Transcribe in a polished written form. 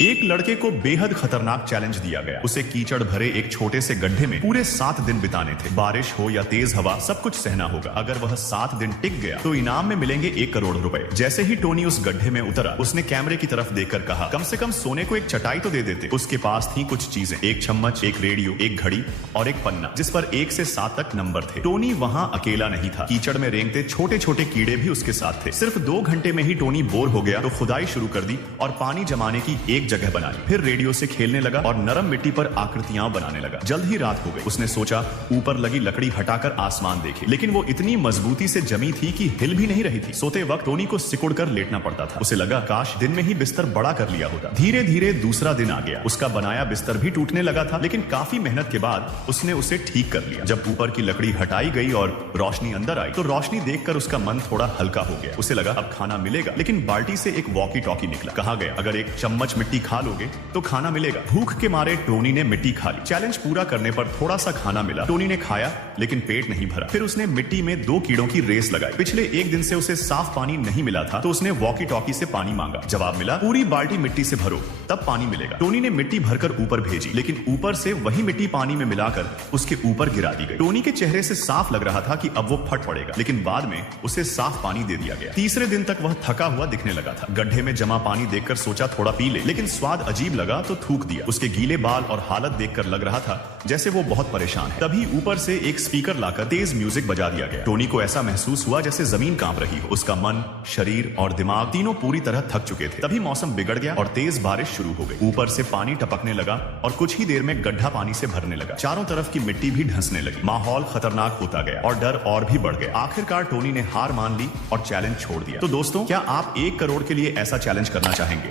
एक लड़के को बेहद खतरनाक चैलेंज दिया गया। उसे कीचड़ भरे एक छोटे से गड्ढे में पूरे 7 दिन बिताने थे। बारिश हो या तेज हवा, सब कुछ सहना होगा। अगर वह 7 दिन टिक गया तो इनाम में मिलेंगे 1 करोड़ रुपए। जैसे ही टोनी उस गड्ढे में उतरा, उसने कैमरे की तरफ देखकर कहा, कम से कम सोने को एक चटाई तो दे देते। उसके पास थी कुछ चीजें, एक चम्मच, एक रेडियो, एक घड़ी और एक पन्ना जिस पर 1 से 7 तक नंबर थे। टोनी वहां अकेला नहीं था। कीचड़ में रेंगते छोटे छोटे कीड़े भी उसके साथ थे। सिर्फ 2 घंटे में ही टोनी बोर हो गया तो खुदाई शुरू कर दी और पानी जमाने की एक जगह बनाई। फिर रेडियो से खेलने लगा और नरम मिट्टी पर आकृतियां बनाने लगा। जल्द ही रात हो गई। उसने सोचा ऊपर लगी लकड़ी हटाकर आसमान देखे, लेकिन वो इतनी मजबूती से जमी थी कि हिल भी नहीं रही थी। सोते वक्त टोनी को सिकुड़कर लेटना पड़ता था। उसे लगा काश दिन में ही बिस्तर बड़ा कर लिया होता। धीरे धीरे दूसरा दिन आ गया। उसका बनाया बिस्तर भी टूटने लगा था, लेकिन काफी मेहनत के बाद उसने उसे ठीक कर लिया। जब ऊपर की लकड़ी हटाई गई और रोशनी अंदर आई तो रोशनी देखकर उसका मन थोड़ा हल्का हो गया। उसे लगा अब खाना मिलेगा, लेकिन बाल्टी से एक वॉकी टॉकी निकला। कहा गया अगर 1 चम्मच मिट्टी खा लोगे तो खाना मिलेगा। भूख के मारे टोनी ने मिट्टी खा ली। चैलेंज पूरा करने पर थोड़ा सा खाना मिला। टोनी ने खाया लेकिन पेट नहीं भरा। फिर उसने मिट्टी में 2 कीड़ों की रेस लगाई। पिछले 1 दिन से उसे साफ पानी नहीं मिला था तो उसने वॉकी टॉकी से पानी मांगा। जवाब मिला पूरी बाल्टी मिट्टी से भरो तब पानी मिलेगा। टोनी ने मिट्टी भरकर ऊपर भेजी, लेकिन ऊपर से वही मिट्टी पानी में मिलाकर उसके ऊपर गिरा दी गई। टोनी के चेहरे से साफ लग रहा था कि अब वो फट पड़ेगा, लेकिन बाद में उसे साफ पानी दे दिया गया। तीसरे दिन तक वह थका हुआ दिखने लगा था। गड्ढे में जमा पानी देखकर सोचा थोड़ा पी ले, लेकिन स्वाद अजीब लगा तो थूक दिया। उसके गीले बाल और हालत देखकर लग रहा था जैसे वो बहुत परेशान है। तभी ऊपर से एक स्पीकर लाकर तेज म्यूजिक बजा दिया गया। टोनी को ऐसा महसूस हुआ जैसे जमीन कांप रही हो। उसका मन, शरीर और दिमाग तीनों पूरी तरह थक चुके थे। तभी मौसम बिगड़ गया और तेज बारिश शुरू हो गई। ऊपर से पानी टपकने लगा और कुछ ही देर में गड्ढा पानी से भरने लगा। चारों तरफ की मिट्टी भी धंसने लगी। माहौल खतरनाक होता गया और डर और भी बढ़ गया। आखिरकार टोनी ने हार मान ली और चैलेंज छोड़ दिया। तो दोस्तों, क्या आप 1 करोड़ के लिए ऐसा चैलेंज करना चाहेंगे?